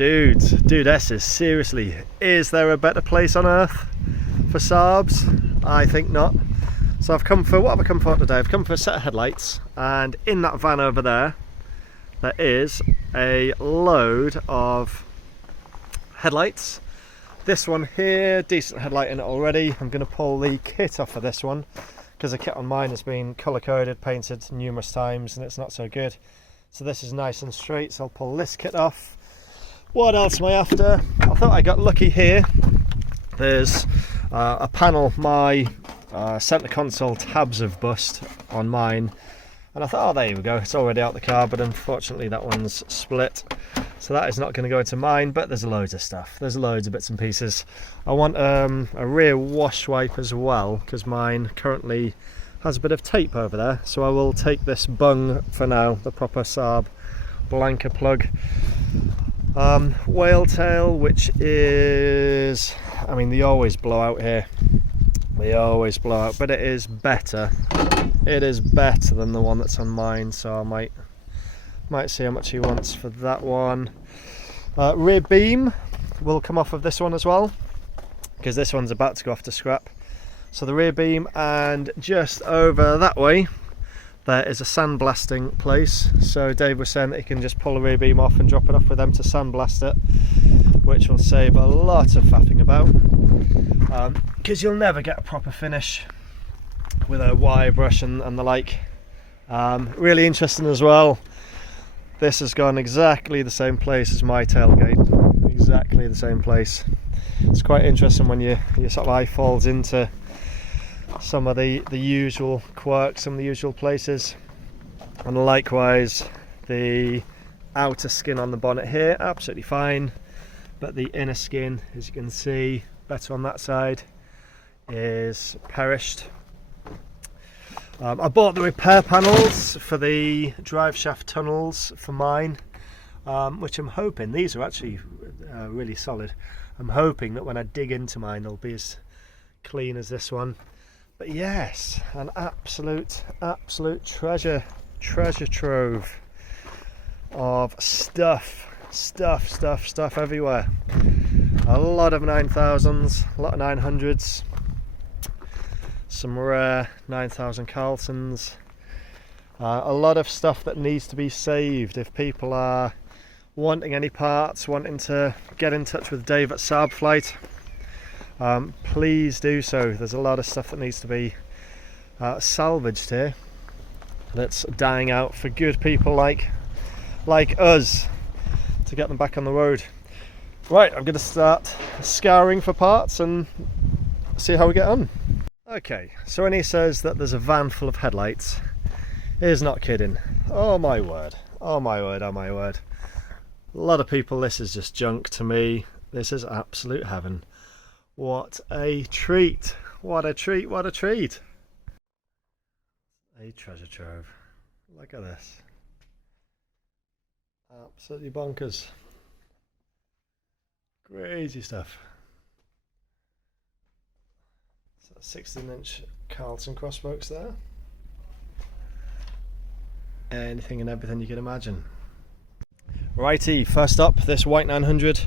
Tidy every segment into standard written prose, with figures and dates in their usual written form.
Dude, this is seriously, is there a better place on earth for Saabs? I think not. So I've come for, what have I come for today? I've come for a set of headlights, and in that van over there, there is a load of headlights. This one here, decent headlight in it already. I'm going to pull the kit off of this one, because the kit on mine has been colour coded, painted numerous times, and it's not so good. So this is nice and straight, so I'll pull this kit off. What else am I after? I thought I got lucky here. There's a panel my centre console tabs have bust on mine, and I thought, oh, there we go, it's already out the car, but unfortunately that one's split, so that is not going to go into mine. But there's loads of stuff, there's loads of bits and pieces. I want a rear wash wipe as well, because mine currently has a bit of tape over there, so I will take this bung for now, the proper Saab blanker plug. Whale tail, which is, I mean, they always blow out here, they always blow out, but it is better, than the one that's on mine, so I might see how much he wants for that one. Rear beam will come off of this one as well, because this one's about to go off to scrap. So the rear beam, and just over that way there is a sandblasting place, so Dave was saying that he can just pull the rear beam off and drop it off with them to sandblast it, which will save a lot of faffing about, because you'll never get a proper finish with a wire brush and the like. Really interesting as well, this has gone exactly the same place as my tailgate, exactly the same place. It's quite interesting when your sort of eye falls into some of the usual quirks, some of the usual places. And likewise, the outer skin on the bonnet here, absolutely fine, but the inner skin, as you can see, better on that side, is perished. I bought the repair panels for the drive shaft tunnels for mine, which I'm hoping, these are actually really solid. I'm hoping that when I dig into mine they'll be as clean as this one. But yes, an absolute treasure trove of stuff everywhere. A lot of 9000s, a lot of 900s, some rare 9000 Carltons, a lot of stuff that needs to be saved. If people are wanting any parts, wanting to get in touch with Dave at SAABFLIGHT, please do so. There's a lot of stuff that needs to be salvaged here, that's dying out, for good people like us to get them back on the road. Right, I'm going to start scouring for parts and see how we get on. Okay, so when he says that there's a van full of headlights, he's not kidding. Oh my word, oh my word, oh my word. A lot of people, this is just junk. To me, this is absolute heaven. What a treat, what a treat, what a treat. A treasure trove. Look at this. Absolutely bonkers. Crazy stuff. So 16-inch Carlton crossspokes there. Anything and everything you can imagine. Righty, first up, this white 900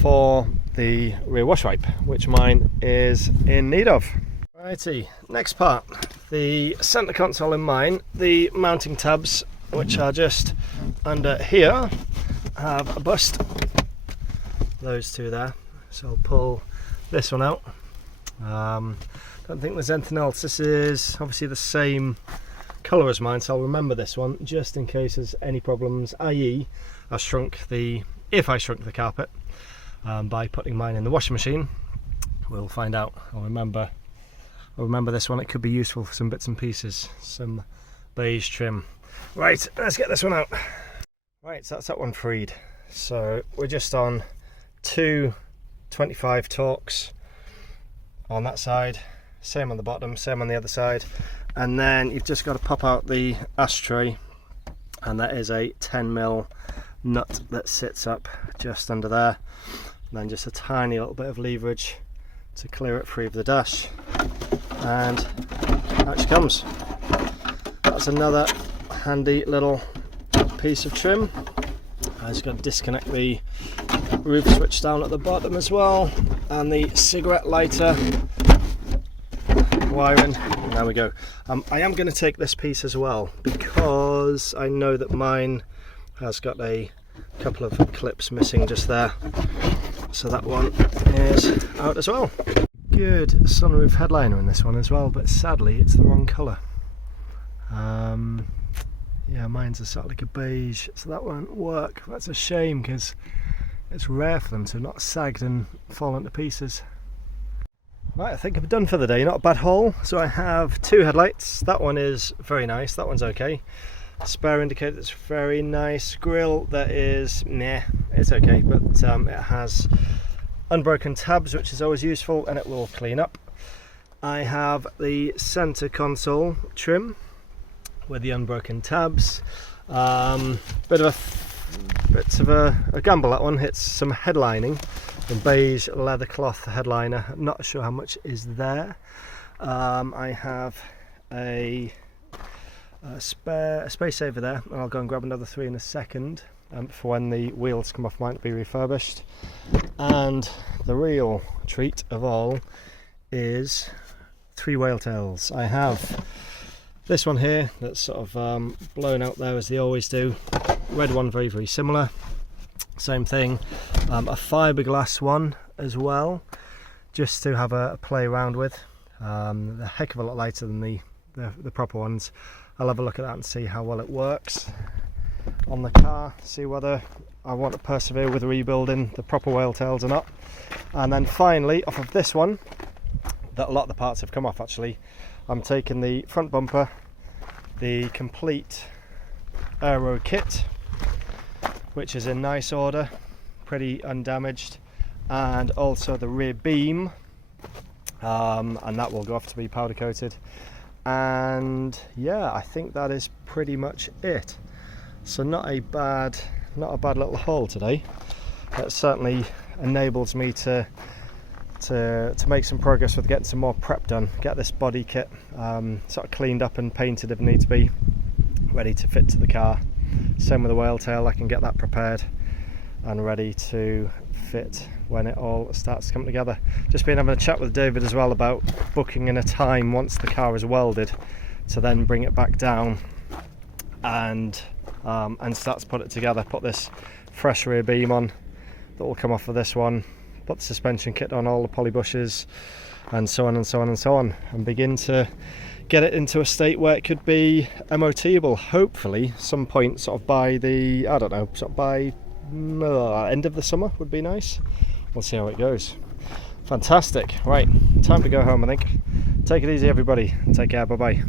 for the rear wash wipe, which mine is in need of. Righty, next part, the centre console in mine, the mounting tabs, which are just under here, have a bust. Those two there, so I'll pull this one out. Don't think there's anything else. This is obviously the same colour as mine, so I'll remember this one just in case there's any problems, i.e. if I shrunk the carpet by putting mine in the washing machine. We'll find out. I'll remember this one. It could be useful for some bits and pieces, some beige trim. Right, let's get this one out. Right, so that's that one freed. So we're just on 2 25 torques on that side, same on the bottom, same on the other side, and then you've just got to pop out the ashtray, and that is a 10mm nut that sits up just under there, and then just a tiny little bit of leverage to clear it free of the dash, and out she comes. That's another handy little piece of trim. I just got to disconnect the roof switch down at the bottom as well, and the cigarette lighter wiring. There we go. I am going to take this piece as well because I know that mine has got a couple of clips missing just there, so that one is out as well. Good sunroof headliner in this one as well, but sadly it's the wrong colour. Yeah, mine's a sort of like a beige, so that won't work. That's a shame because it's rare for them to not sagged and fallen to pieces. Right, I think I'm done for the day. Not a bad haul. So I have two headlights. That one is very nice. That one's okay. Spare indicator that's very nice. Grille that is meh. It's okay, but it has unbroken tabs, which is always useful, and it will clean up. I have the center console trim with the unbroken tabs. Bit of a gamble, that one. Hits some headlining, the beige leather cloth headliner. I'm not sure how much is there. I have a space saver there, and I'll go and grab another 3 in a second for when the wheels come off mine to be refurbished. And the real treat of all is 3 whale tails. I have this one here that's sort of blown out there as they always do. Red one, very, very similar. Same thing. A fiberglass one as well, just to have a play around with. They're a heck of a lot lighter than the proper ones. I'll have a look at that and see how well it works on the car, see whether I want to persevere with rebuilding the proper whale tails or not. And then finally, off of this one, that a lot of the parts have come off actually, I'm taking the front bumper, the complete aero kit, which is in nice order, pretty undamaged, and also the rear beam, and that will go off to be powder coated. And yeah, I think that is pretty much it. So not a bad little haul today. It certainly enables me to make some progress with getting some more prep done, get this body kit sort of cleaned up and painted if need to be, ready to fit to the car. Same with the whale tail, I can get that prepared and ready to fit when it all starts to come together. Just been having a chat with David as well about booking in a time once the car is welded to then bring it back down and start to put it together, put this fresh rear beam on that will come off of this one, put the suspension kit on all the poly bushes, and so on and so on and so on, and begin to get it into a state where it could be MOTable, hopefully some point sort of by the, I don't know, sort of by end of the summer would be nice. We'll see how it goes. Fantastic. Right, time to go home I think. Take it easy everybody, and take care, bye bye.